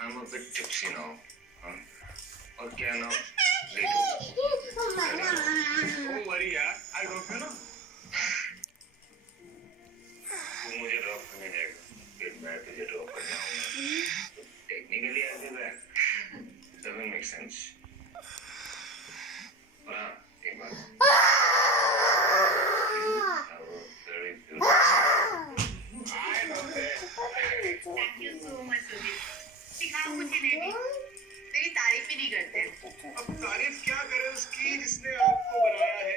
I'm a bit tipsy now. हाँ? और क्या ना लेट हो Don't worry यार, I drop you ना. तू मुझे ड्रॉप करने जाएगा फिर मैं तुझे ड्रॉप करने आऊंगा टेक्निकली ऐसे है doesn't make sense और हाँ एक बात you have a very beautiful I know that. Thank you so much Sudeep सिखा कुछ नहीं दी मेरी तारीफ ही नहीं करते अब तारीफ क्या करे उसकी जिसने आपको बनाया है.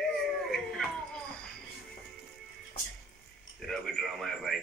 तेरा भी ड्रामा है भाई